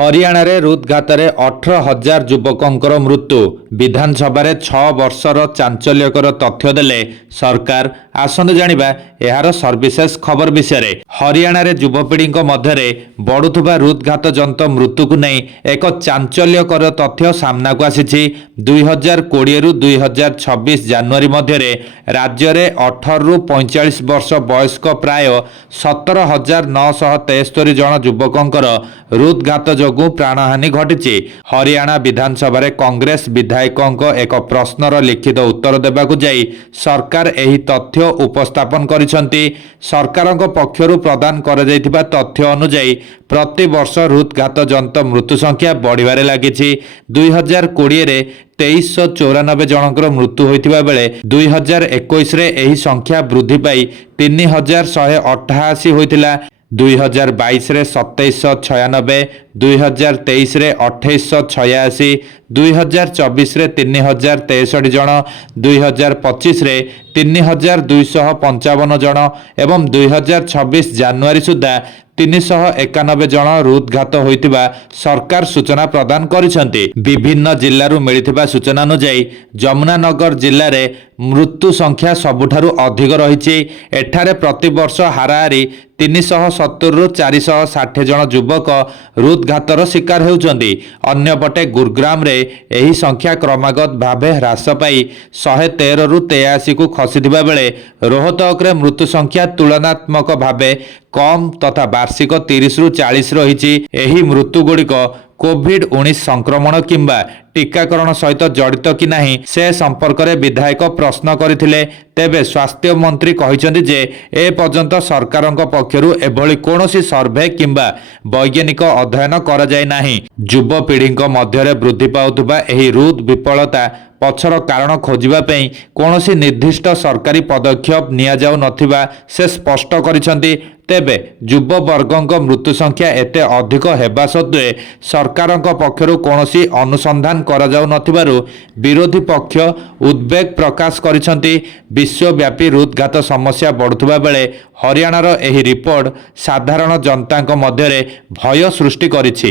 हरियाणारे हृदघातरे 18,000 युवकंकर मृत्यु। विधानसभा 6 वर्षर चांचल्यकर तथ्य देले सरकार। आसंतु जानिबा एहार सर्विशेष खबर विषय। हरियाणा युवपीढ़ी मध्य बढ़ुवा हृदघात जंत मृत्यु को नहीं एक चांचल्यकर तथ्य सामना को आसी। 2020 रु 2026 जनवरी मध्य राज्य में 18 रु 45 वर्ष वयस्क प्राय 17,973 जन युवकंकर हृदघात जोगु प्राणहानि घटी। हरियाणा विधानसभा कांग्रेस विधायकों एक प्रश्नर लिखित उत्तर देवाकु जाई सरकार एही तथ्य उपस्थापन करिसंती। सरकारक पक्षरु प्रदान कर जाइथिबा तथ्य अनुसार प्रति वर्ष हृदघात जंत मृत्यु संख्या बढ़िबारे लागिछि। 2020 रे 2394 जनकर मृत्यु होइतिबा बेले 2021 रे एही संख्या वृद्धि पाई 3188 होइतिला। 2022 रे 2796, 2023 रे 2886, 2024 रे 3063 जन, 2025 रे 3255 जन एवं 2026 जनवरी सुधा 391 जन हृदघात होइतिबा सरकार सूचना प्रदान करिसंती। विभिन्न जिल्लारू मिलिथिबा सूचना अनुसार जमुनानगर जिल्ला रे मृत्यु संख्या सबुठारु अधिक रहिछि। एठारे प्रति वर्ष हाराहारी 370 रु 460 जन युवक हृदघातर शिकार हेउचंती। अन्यपटे गुरुग्राम रे एही संख्या क्रमागत भावे ह्रास पाई 113 रु 83 को खसिथिबा बेले रोहतक रे मृत्यु संख्या तुलनात्मक भावे कम तथा वार्षिक 30 रु 40 रही। एही मृत्यु गुड़िक कोविड-19 संक्रमण किंबा टीकाकरण सहित जड़ित कि नहीं से संपर्क में विधायक प्रश्न करथिले। तेबे स्वास्थ्य मंत्री कहिसंती जे ए पर्यंत सरकारक पक्षरु एभली कोनोसी सर्वे किंबा वैज्ञानिक अध्ययन करा जाय नाही। युवपीढ़ी मध्य वृद्धि पाउथबा एही हृद विफलता पछर कारण खोजिबा पई कोनोसी निर्दिष्ट सरकारी पदक्षेप निया जाउ नथिबा से स्पष्ट करिसंती। तेबे युव वर्गक मृत्यु संख्या एते अधिक हेबा सत्वे सरकारक पक्षरु कोनोसी अनुसंधान करा जाउ नथिबारु विरोधी पक्ष उद्वेग प्रकाश करिसंती। विश्वव्यापी हृदघात समस्या बढ़ुवा बेले हरियाणार एही रिपोर्ट साधारण जनताक मध्यरे भय सृष्टि करिछि।